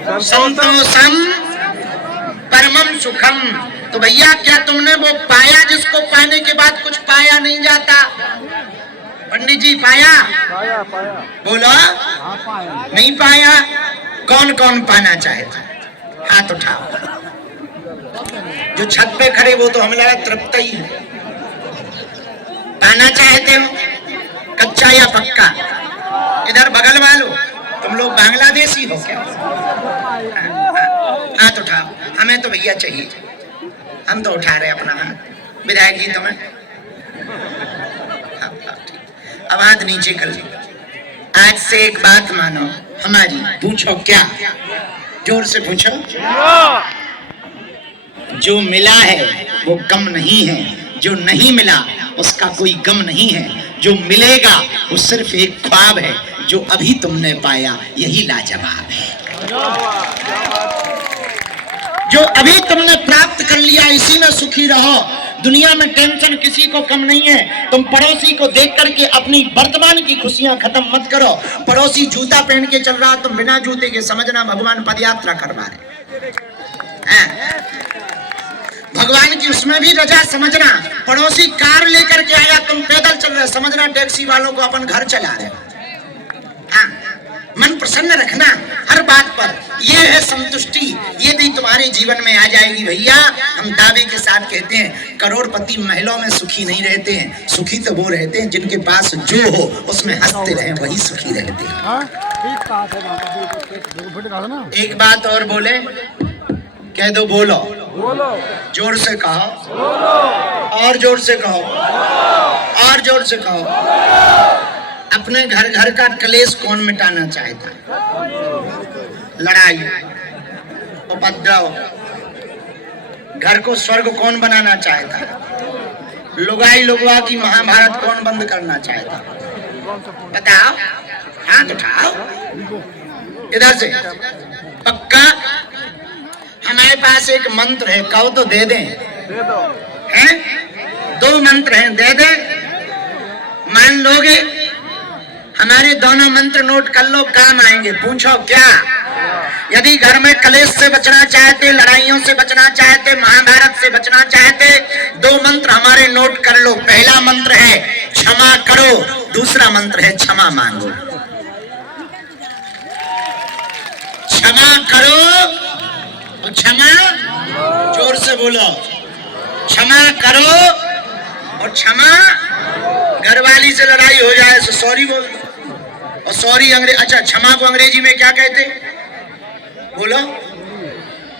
संतोषम परमम सुखम। तो भैया क्या तुमने वो पाया जिसको पाने के बाद कुछ पाया नहीं जाता? पंडित जी पाया? बोलो नहीं पाया। कौन कौन पाना चाहता? हाथ उठाओ। जो छत पे खड़े वो तो हमें लगा तृप्त ही है। पाना चाहते हो कच्चा या पक्का? इधर बगल वालों तुम लोग बांग्लादेशी हो क्या? हाथ उठाओ। हमें तो भैया चाहिए। हम तो उठा रहे अपना हाथ। विधायक जी तुम्हें अब हाथ नीचे कर लो। आज से एक बात मानो हमारी। पूछो क्या? जोर से पूछो। जो मिला है वो गम नहीं है, जो नहीं मिला उसका कोई गम नहीं है, जो मिलेगा वो सिर्फ एक ख्वाब है, जो अभी तुमने पाया यही लाजवाब है। जो अभी तुमने प्राप्त कर लिया इसी में सुखी रहो। दुनिया में टेंशन किसी को कम नहीं है। तुम पड़ोसी को देख करके अपनी वर्तमान की खुशियां खत्म मत करो। पड़ोसी जूता पहन के चल रहा, तुम बिना जूते के समझना भगवान पदयात्रा करवा रहे। भगवान की उसमें भी रजा समझना। पड़ोसी कार लेकर के आया, तुम पैदल चल रहे, समझना टैक्सी वालों को अपन घर चला रहे। मन प्रसन्न रखना हर बात पर। ये है संतुष्टि। ये भी तुम्हारे जीवन में आ जाएगी भैया। हम दावे के साथ कहते हैं करोड़पति महलों में सुखी नहीं रहते हैं। सुखी तो वो रहते हैं जिनके पास जो हो उसमें हंसते रहे, वही सुखी रहते हैं। एक बात और बोले, कह दो। बोलो जोर से कहो, और जोर से कहो, और जोर से कहो। अपने घर घर का कलेश कौन मिटाना चाहता? लड़ाई, उपद्रव। घर को स्वर्ग कौन बनाना चाहता? लुगाई लुगवा की महाभारत कौन बंद करना चाहता? बताओ, हाथ उठाओ। इधर से पक्का। हमारे पास एक मंत्र है, कहो तो दे दें। हैं? 2 मंत्र हैं, दे दे? मान लोगे? हमारे दोनों मंत्र नोट कर लो, काम आएंगे। पूछो क्या? यदि घर में कलेश से बचना चाहते, लड़ाइयों से बचना चाहते, महाभारत से बचना चाहते, 2 मंत्र हमारे नोट कर लो। पहला मंत्र है क्षमा करो, दूसरा मंत्र है क्षमा मांगो। क्षमा करो और क्षमा, जोर से बोलो, क्षमा करो और क्षमा। घरवाली से लड़ाई हो जाए तो सॉरी बोल। और सॉरी अच्छा क्षमा को अंग्रेजी में क्या कहते? बोलो।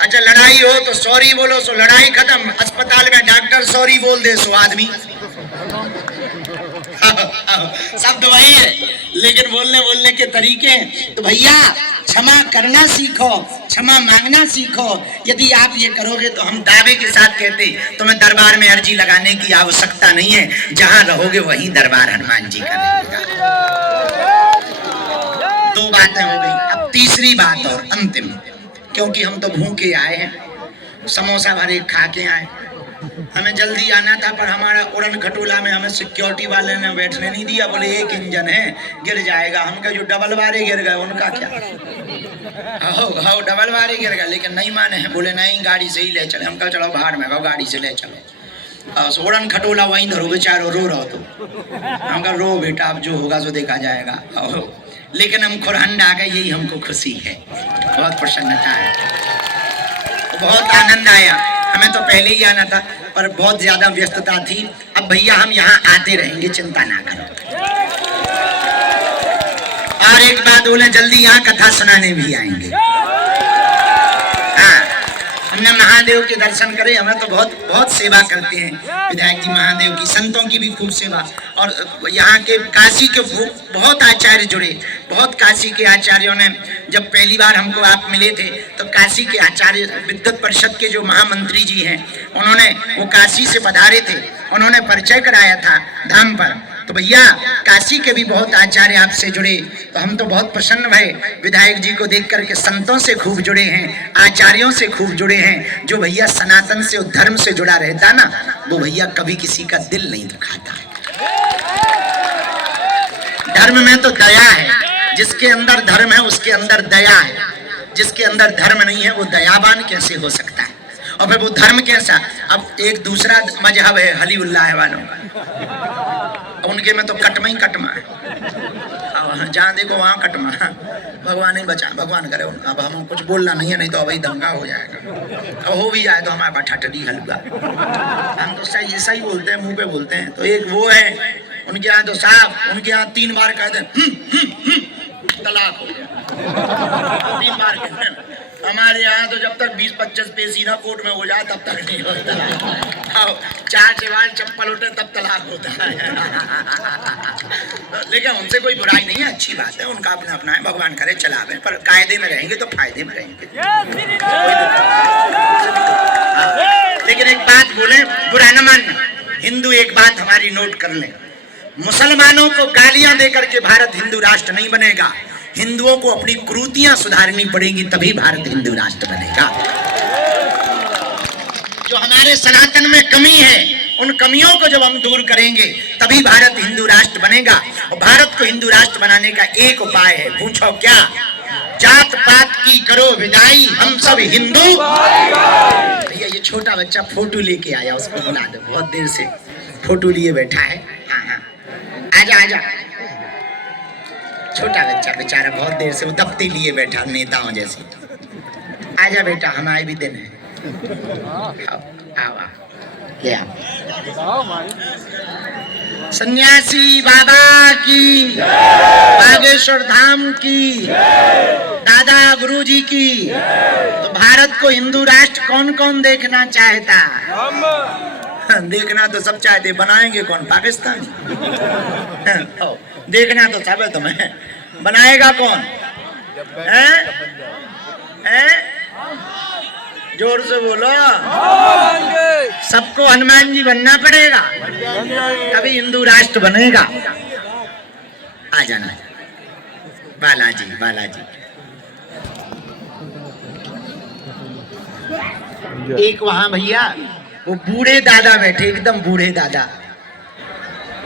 अच्छा लड़ाई हो तो सॉरी बोलो, सो लड़ाई खत्म। अस्पताल में डॉक्टर सॉरी बोल दे सो आदमी शब्द वही है, लेकिन बोलने के तरीके हैं। तो भैया क्षमा करना सीखो, क्षमा मांगना सीखो। यदि आप ये करोगे तो हम दावे के साथ कहते तुम्हें दरबार में अर्जी लगाने की आवश्यकता नहीं है। जहां रहोगे वहीं दरबार हनुमान जी का रहेगा। 2 बातें हो गई। अब तीसरी बात और अंतिम, क्योंकि हम तो भूखे आए हैं, समोसा भरे खा के आए। हमें जल्दी आना था, पर हमारा उड़न खटोला में हमें सिक्योरिटी वाले ने बैठने नहीं दिया। बोले 1 इंजन है, गिर जाएगा। हमका जो डबल वारे गिर गए उनका क्या? हाँ डबल वारे गिर गए, लेकिन नहीं माने हैं। बोले नहीं गाड़ी से ही ले चले। हम कहा चलो बाहर में गो, गाड़ी से ले चलो। उड़न खटोला वहीं धरो, बेचारो रो रहो। तो हम कहा रो बेटा, अब जो होगा सो देखा जाएगा। लेकिन हम खुरहंड आ गए, यही हमको खुशी है, बहुत प्रसन्नता है, बहुत आनंद आया। हमें तो पहले ही आना था, पर बहुत ज्यादा व्यस्तता थी। अब भैया हम यहाँ आते रहेंगे, चिंता ना करो। और एक बात बोले, जल्दी यहाँ कथा सुनाने भी आएंगे। हाँ, हमने महादेव के दर्शन करे। हमें तो बहुत सेवा करते हैं विधायक जी महादेव की, संतों की भी खूब सेवा। और यहाँ के काशी के बहुत आचार्य जुड़े। बहुत काशी के आचार्यों ने, जब पहली बार हमको आप मिले थे तो काशी के आचार्य विद्वत परिषद के जो महामंत्री जी हैं, उन्होंने वो काशी से पधारे थे, उन्होंने परिचय कराया था धाम पर। तो भैया काशी के भी बहुत आचार्य आपसे जुड़े, तो हम तो बहुत प्रसन्न भए। विधायक जी को देख करके संतों से खूब जुड़े हैं, आचार्यों से खूब जुड़े हैं। जो भैया सनातन से और धर्म से जुड़ा रहता ना, वो भैया कभी किसी का दिल नहीं दुखाता। धर्म में तो दया है, जिसके अंदर धर्म है उसके अंदर दया है। जिसके अंदर धर्म नहीं है वो दयावान कैसे हो सकता है? और फिर वो धर्म कैसा? अब एक दूसरा मजहब है हलीउल्लाह वालों का, उनके में तो कटमा ही कटमा है, जहाँ देखो वहाँ कटमा। भगवान ही बचा, भगवान करे। अब हम कुछ बोलना नहीं है, नहीं तो वही दंगा हो जाएगा। अब हो भी जाए तो हमारे पास ठटरी हलवा, हम तो सही ऐसा ही बोलते हैं, मुंह पे बोलते हैं। तो एक वो है, उनके यहाँ तो साहब, उनके यहाँ 3 बार कहते तलाक हो गया, 3 बार कहते हैं। हमारे यहाँ तो जब तक 20-25 पेशी ना कोर्ट में हो जाए तब तक नहीं होता। 4 सवाल चप्पल उठे तब तलाक होता है। लेकिन उनसे कोई बुराई नहीं है, अच्छी बात है, उनका अपना अपना है, भगवान करे चलावे, पर कायदे में रहेंगे तो फायदे में रहेंगे। लेकिन एक बात बोले, बुरा न मानना, हिंदू एक बात हमारी नोट कर ले, मुसलमानों को गालियां देकर के भारत हिंदू राष्ट्र नहीं बनेगा। हिंदुओं को अपनी कुरीतियां सुधारनी पड़ेंगी, तभी भारत हिंदू राष्ट्र बनेगा। जो हमारे सनातन में कमी है, उन कमियों को जब हम दूर करेंगे तभी भारत हिंदू राष्ट्र बनेगा। और भारत को हिंदू राष्ट्र बनाने का एक उपाय है, पूछो क्या? जात पात की करो विदाई, हम सब हिंदू। भैया ये छोटा बच्चा फोटो लेके आया, उसको बुला दो, बहुत देर से फोटो लिए बैठा है। हाँ हाँ, आजा आजा, छोटा बच्चा बेचारा बहुत देर से वो दफ्ते लिए बैठा, नेताओं जैसे। आजा बेटा, हमारे भी दिन है। ले आओ। सन्यासी बाबा की, बागेश्वर धाम की, दादा गुरुजी की। तो भारत को हिंदू राष्ट्र कौन कौन देखना चाहता? देखना तो सब चाहते, बनाएंगे कौन? पाकिस्तान। देखना तो सब है, तुम्हें बनाएगा कौन? जोर से बोलो। सबको हनुमान जी बनना पड़ेगा, तभी हिंदू राष्ट्र बनेगा। आ जाना बालाजी, बालाजी। एक वहां भैया वो बूढ़े दादा बैठे, एकदम बूढ़े दादा,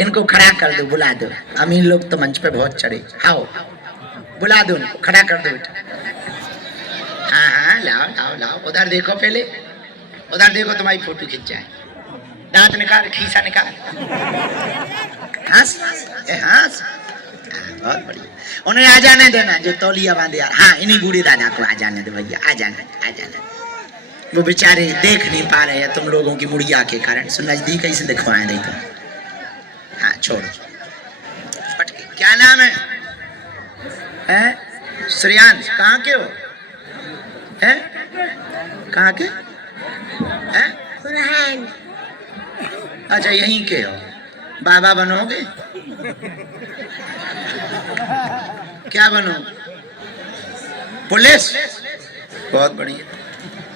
इनको खड़ा कर दो, बुला दो। अमीर लोग तो मंच पे बहुत चढ़े, आओ बुला दो उनको, खड़ा कर दो बेटा। हाँ हाँ, लाओ लाओ लाओ। उधर देखो, पहले उधर देखो, तुम्हारी फोटो खींच जाए। दांत निकाल, खीसा निकाल, हंस हंस। बहुत बढ़िया। उन्हें आ जाने देना जो तौलिया बांधे। हाँ, इन्हीं बूढ़े दादा को आ जाने दो भैया, आ जाना आ जाना। वो बेचारे देख नहीं पा रहे हैं तुम लोगों की मुड़िया के कारण, सो नजदीक कैसे दिखवाए नहीं तो। हाँ छोड़ो, क्या नाम है? श्रेयांश, कहाँ के हो? हैं? कहाँ के? हैं? अच्छा यहीं के हो। बाबा बनोगे? क्या बनोगे? पुलिस? बहुत बढ़िया।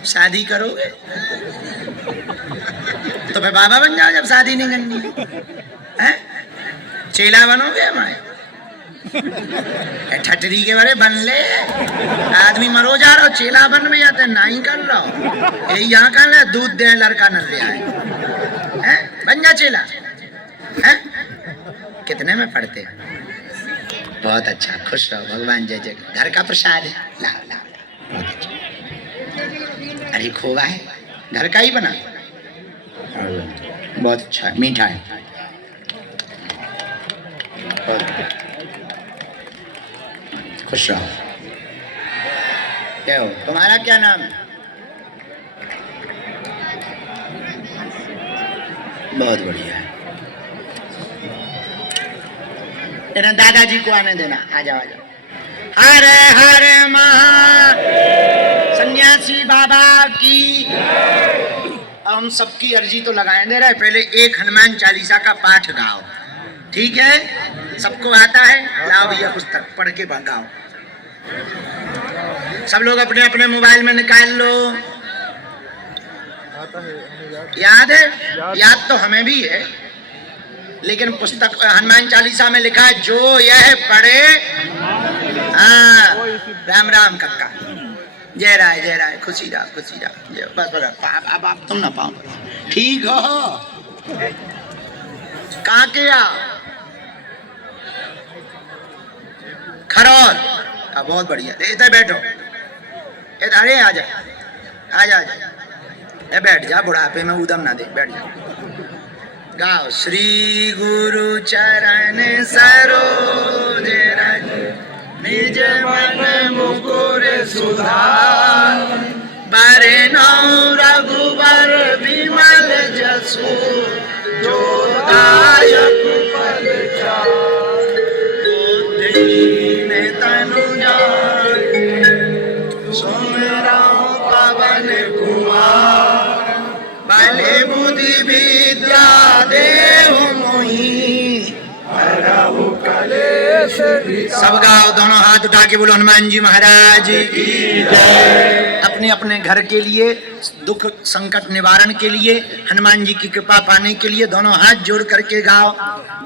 शादी करोगे? तो फिर बाबा बन जाओ जब शादी नहीं करनी है। चेला बनोगे हमारे? ठटरी के बारे बन ले। आदमी मरो जा रहा हो, चेला बन भी जाते नहीं कर रहा हो। यही यहाँ का ले, दूध दे लड़का न ले आए, बन जा चेला। है? कितने में पढ़ते? बहुत अच्छा, खुश रहो, भगवान जय जय। घर का प्रसाद है, लाओ लाओ, बहुत अच्छा। अरे खोवा है, घर का ही बना, बहुत अच्छा, मीठा है। खुश रहो। क्या हो, तुम्हारा क्या नाम है? बहुत बढ़िया है। दादाजी को आने देना, आ जाओ आ जाओ। हरे हरे महा सन्यासी बाबा की। हम सबकी अर्जी तो लगाए दे रहे, पहले एक हनुमान चालीसा का पाठ गाओ, ठीक है? सबको आता है? लाओ भैया पुस्तक पढ़ के गाओ। सब लोग अपने अपने मोबाइल में निकाल लो। याद है? याद तो हमें भी है, लेकिन पुस्तक हनुमान चालीसा में लिखा है, जो यह पढ़े। हाँ, राम राम कक्का, जय राय, खुशी रहा, बस बस। अब तुम ना पाओ, ठीक हो? कहाँ के आओ? खरौर। बहुत बढ़िया, इधर बैठो। अरे आजा आजा आजा, ए बैठ जा, बुढ़ापे में उदम ना दे, बैठ जा। गाओ। श्री गुरु चरण सरोज रज निज मन मुकुर सुधार, बरनौ रघुबर विमल जसु जो दायक फल चार, बुद्धिहीन तनु जान सुमिरौ पवन कुमार, बल बुद्धि विद्या देहु मोहि, हरहु कलेश विकार। सब गाओ, दोनों हाथ उठा के बोलो हनुमान जी महाराज की जय। अपने अपने घर के लिए, दुख संकट निवारण के लिए, हनुमान जी की कृपा पाने के लिए दोनों हाथ जोड़ करके गाओ।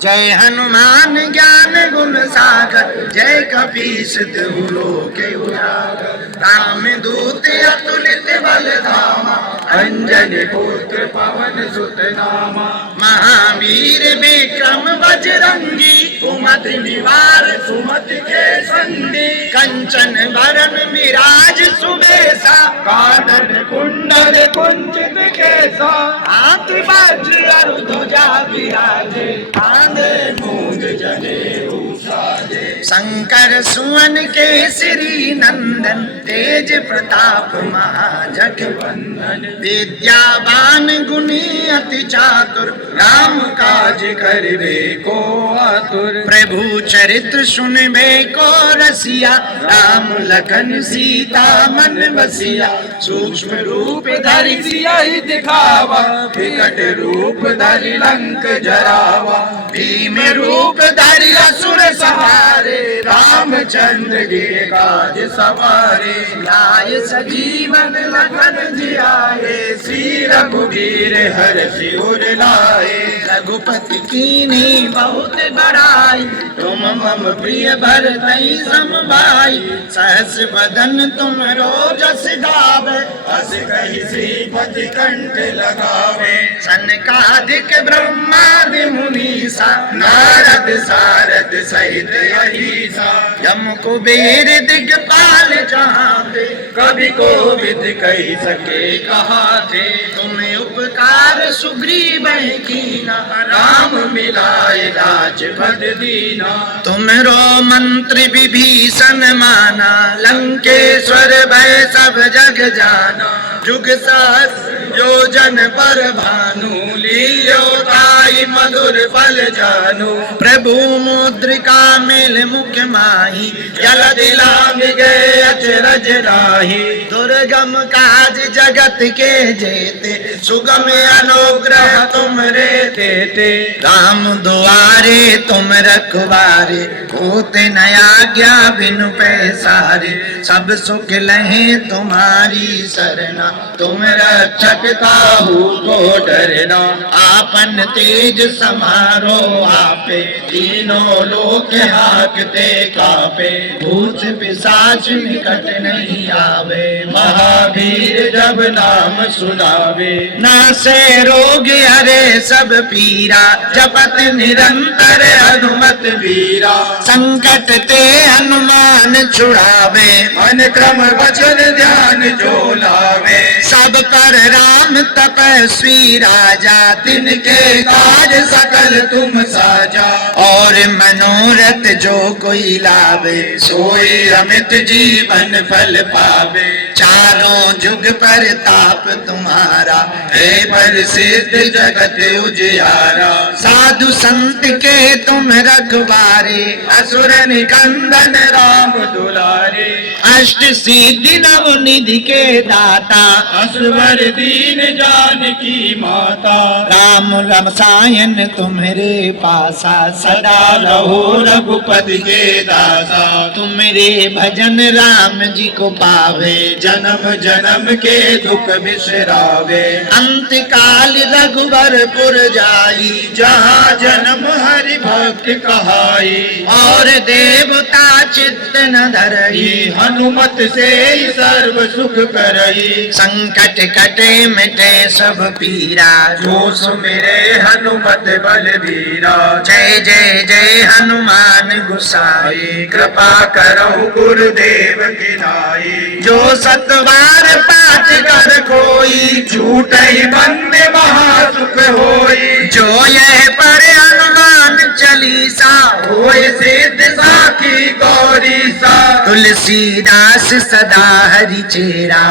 जय हनुमान ज्ञान गुण सागर, जय कपीस तिहु लोक उजागर, राम दूत अतुलित बल धामा, अंजनी पुत्र पवन सुत नामा, महावीर विक्रम बजरंगी, कुमति निवार सुमति के संगी, कंचन बरन विराज सुबेसा, कानन कुंडल कुंचित केसा, हाथ वज्र और ध्वजा विराजे, कांधे मूंज जनेऊ साजे, शंकर सुवन केसरी नंदन, तेज प्रताप महाजगवंदन, विद्यावान गुणी अति चातुर, राम काज करिबे को आतुर, प्रभु चरित्र सुनबे को रसिया, राम लखन सीता मन बसिया, सूक्ष्म रूप धरि सियहि दिखावा, विकट रूप धरि लंक जरावा, भीम रूप धरि असुर संहारे, रामचंद्र के काज सवारे, लाए सजीवन लखन जियाए, श्री रघुवीर हरषि उर लाए, रघुपति कीन्ही बहुत बड़ाई, तुम मम प्रिय भरतहि सम भाई, सहस बदन तुम रोजस गावे, अस कहि श्रीपति कंठ लगावे, सनकादिक ब्रह्मादि मुनीसा, नारद सारद सहित अहीसा, यम कुबेर दिगपाल जहांते, कवि कोविद कहि सके कहाते, तुम उपकार सुग्रीव कीना, राम मिलाए राजपद दीना, तुमरो मंत्र विभीषण माना, लंकेश्वर भय सब जग जाना, जुग सहस्र योजन पर भानु, लील्यो ताई मधुर फल जानू, प्रभु मुद्रिका मेल मुख माही, जलधि लांघ गए अचरज राही, दुर्गम काज जगत के जेते, सुगम अनुग्रह तुमरे तेते, राम दुआरे तुम रखवारे, होते न आज्ञा बिनु पैसारे, सब सुख लहे तुम्हारी सरना, तुम रक्षक काहू को डरना, आपन तेज समारो आपे, तीनों लोक हाकते कापे, भूत पिशाच निकट नहीं आवे, महावीर जब नाम सुनावे, नासे रोग हरे सब पीरा, जपत निरंतर हनुमत वीरा, संकट ते हनुमान छुड़ावे, मन क्रम वचन ध्यान जो लावे, सब पर राम तपस्वी राजा, तिनके काज सकल तुम साजा, और मनोरथ जो कोई लावे, सोई अमित जीवन फल पावे, चारों जुग पर ताप तुम्हारा, है प्रसिद्ध जगत उजियारा, साधु संत के तुम रखवारे, असुर निकंदन राम दुलारे, अष्ट सिद्धि नव निधि के दाता, असवर दीन जानकी माता, राम रसायन तुम्हारे पासा, सदा रहो रघुपति के दासा, तुम्हारे भजन राम जी को पावे, जन्म जन्म के दुख बिसरावे, अंत काल रघुवरपुर जाई, जहाँ जन्म हरि भक्त कहाई, और देवता चित्त न धरई, हनुमत से सर्व सुख करई, संकट कटे मिटे सब पीरा, जो सुमिरे हनुमत हनुमत बलबीरा। जय जय जय हनुमान गोसाई। कृपा करहु गुरुदेव की नाई। जो सतबार पाठ कर कोई, झूठई बंदे महासुख होई। जो यह पढ़े हनुमान चालीसा, होय सिद्ध साखी गौरी सा। तुलसीदास सदा हरि चेरा।